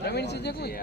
પ્રવીણ સિંહ કોઈ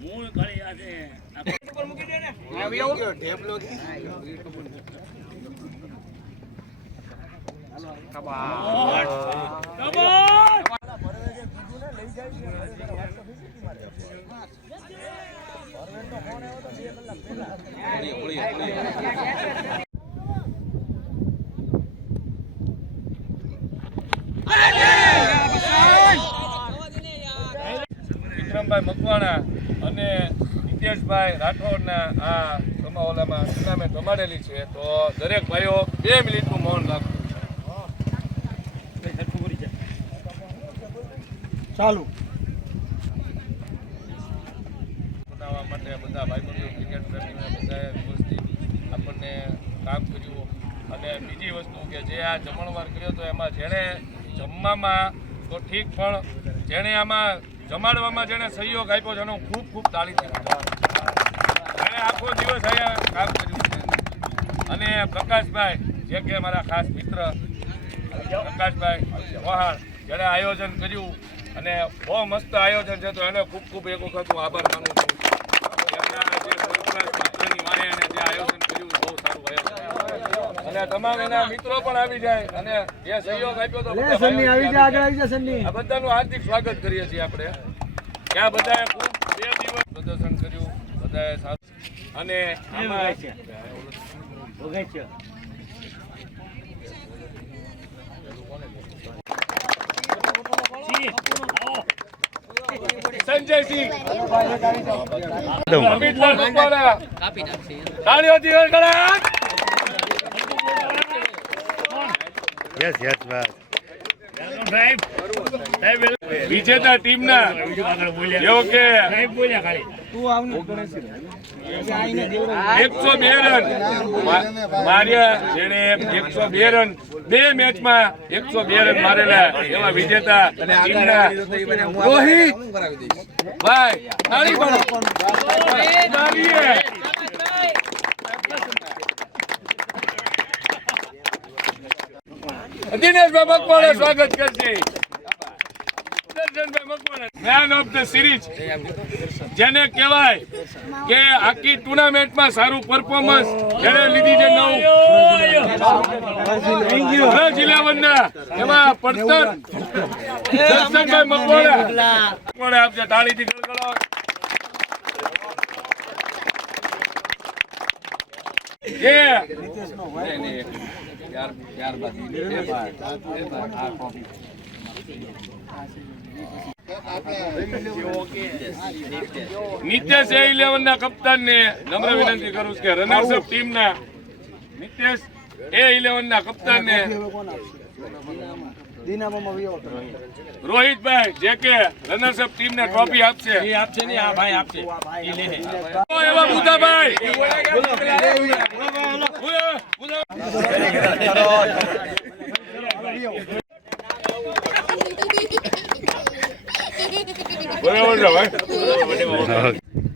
મૂળ ખાલી આ છે ઉપર મૂકી દે ને આવી આવો ટેબલો હાલો કબાડ લઈ જાય છે 150 મારે પરવેનનો ફોન આવ્યો તો 2 કલાક પહેલા ઓળી વિક્રમભાઈ મકવાણા અને નિતેશભાઈ રાઠોડના આ સમાઓલામાં ટુર્નામેન્ટ રમાડેલી છે તો દરેક ભાઈઓ 2 મિનિટનું મૌન રાખવું ચાલુ બનાવવા માટે બધા ભાઈબંધો ક્રિકેટ પ્રેમીને બધાએ વ્યવસ્થિત આપણને કામ કર્યું અને બીજી વસ્તુ કે જે આ જમણવાર કર્યો તો એમાં જેણે જમવામાં તો ઠીક પણ જેણે આમાં જમાડવામાં જેણે સહયોગ આપ્યો છે એનો ખૂબ ખૂબ તાળીથી જેણે આખો દિવસ અહીંયા કામ કર્યું છે અને પ્રકાશભાઈ જે કે મારા ખાસ મિત્ર પ્રકાશભાઈ વહાણ જેણે આયોજન કર્યું અને બહુ મસ્ત આયોજન છે તો એને ખૂબ ખૂબ એક વખત હું આભાર માનું છું એમના જે મિત્રની વાણે અને જે આયોજન કર્યું બહુ સારું આયોજન અને તમામ એના મિત્રો પણ આવી જાય અને જે સહયોગ આપ્યો તો આ બધાનું હાર્દિક સ્વાગત કરીએ છીએ આપણે ત્યાં બધાએ ખૂબ 2 દિવસ પ્રદર્શન કર્યું બધાએ સારું અને આમાં સંજયસિંહ તાળીઓથી ગણગણાટ યસ યસ વિજેતા ટીમના એવો કે 102 રન માર્યા જેને 102 રન 2 મેચમાં 102 રન મારેલા એવા વિજેતા ટીમના રોહિત ભાઈ તાળી પાડો દિનેશભાઈ મકવાણા સ્વાગત કરશે મેન ઓફ ધ સિરીઝ જેને કહેવાય કે આખી ટુર્નામેન્ટમાં સારું પરફોર્મન્સ જેને લીધી છે 9 એમાં પડતર દર્શનભાઈ મકવાણા આપજો તાળીથી ગળગળાટ નિતેશ A11 ના કપ્તાનને નમ્ર વિનંતી કરું છું કે રનર્સ અપ ટીમના નિતેશ A11 ના કપ્તાનને રોહિતભાઈ જે કે રનર્સ અપ ટીમને ટ્રોફી આપશે. એ આપશે ને આ ભાઈ આપશે એ લે એવા બુધાભાઈ બરાબર છે ભાઈ.